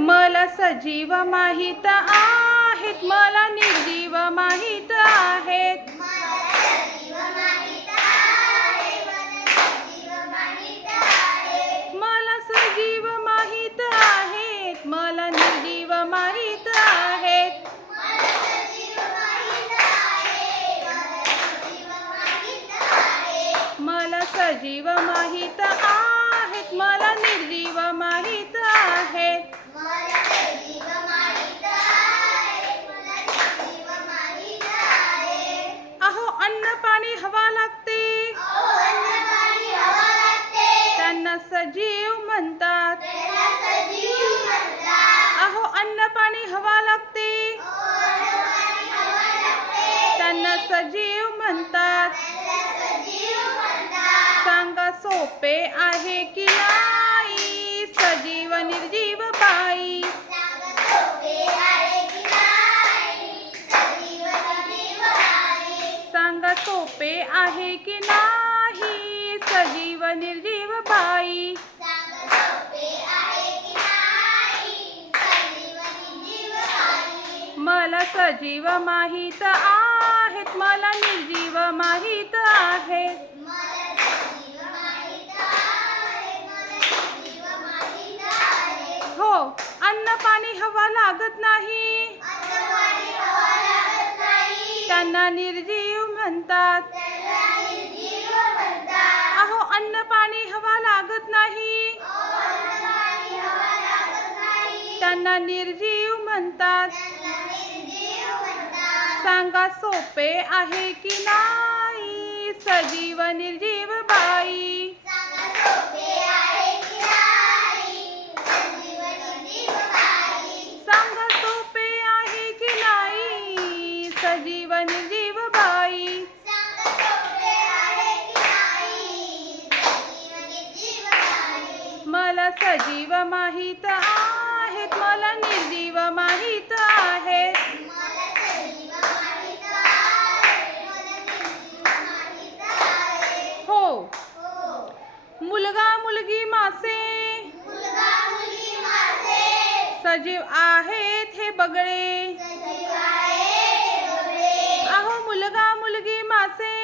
मला सजीव माहित आहेत, मला निर्जीव माहित आहेत. मला सजीव माहित आहेत, मला निर्जीव माहित आहेत. मला सजीव माहित आहेत, मला निर्जीव माहित आहेत. अहो अन्न पाणी हवा लागते, त्यांना सजीव म्हणतात. अहो अन्न पाणी हवा लागते, त्यांना सजीव म्हणतात. सांगा सोपे आहे की नाही सजीव निर्जीव बाई. सांगा सोपे आहे की नाही सजीव निर्जीव बाई. मला सजीव माहित आहेत, मला निर्जीव माहित आहेत. हो, अन्न पाणी हवा लागत नाही, त्यांना निर्जीव म्हणतात. अहो अन्न पाणी हवा लागत नाही, त्यांना निर्जीव म्हणतात. सांगा सोपे आहे की नाही सजीव निर्जीव बाई. सांगा सोपे आहे की नाही सजीव निर्जीव बाई. मला सजीव माहित आहेत, मला निर्जीव माहित आहेत. हो, मुलगा मुलगी मासे सजीव आहेत हे बगळे. अहो मुलगा मुलगी मासे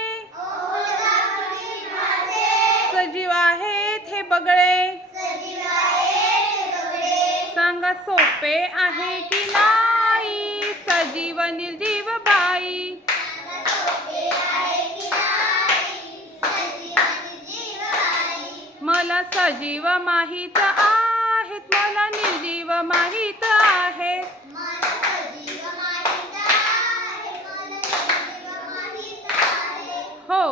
सजीव आहेत हे बगळे. सांगा सोपे आहे की नाही सजीव निर्जीव बाई. मला सजीव माहित आहेत, मला निर्जीव माहित आहेत. हो,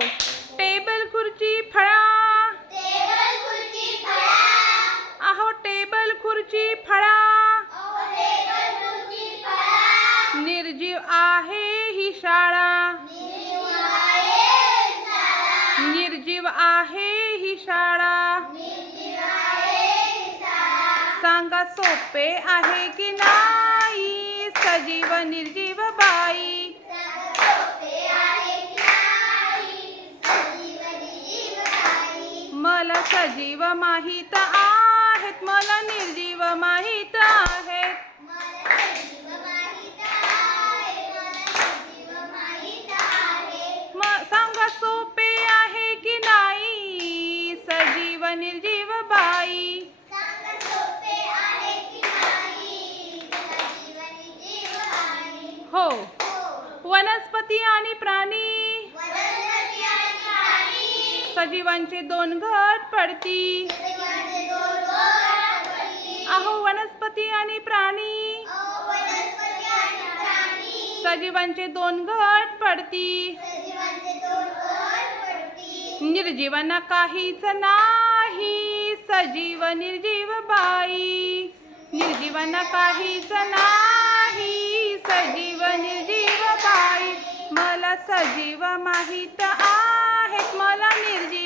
टेबल खुर्ची फळा. अहो टेबल खुर्ची फळा, निर्जीव आहे ही शाळा. निर्जीव आहे ही शाळा. सांगा सोपे आहे की नाही सजीव निर्जीव बाई. मला सजीव माहित आहेत, मला निर्जीव माहित आहेत. सांगा सोपे आहे की नाही सजीव निर्जीव बाई. हो, वनस्पती आणि प्राणी सजीवांचे दोन गट पडती. अहो वनस्पती आणि प्राणी सजीवांचे दोन गट पडती. निर्जीवांना काहीच नाही सजीव निर्जीव बाई. निर्जीवांना काहीच नाही सजीव निर्जीव बाई. मला सजीव माहित आहेत, मला निर्जीव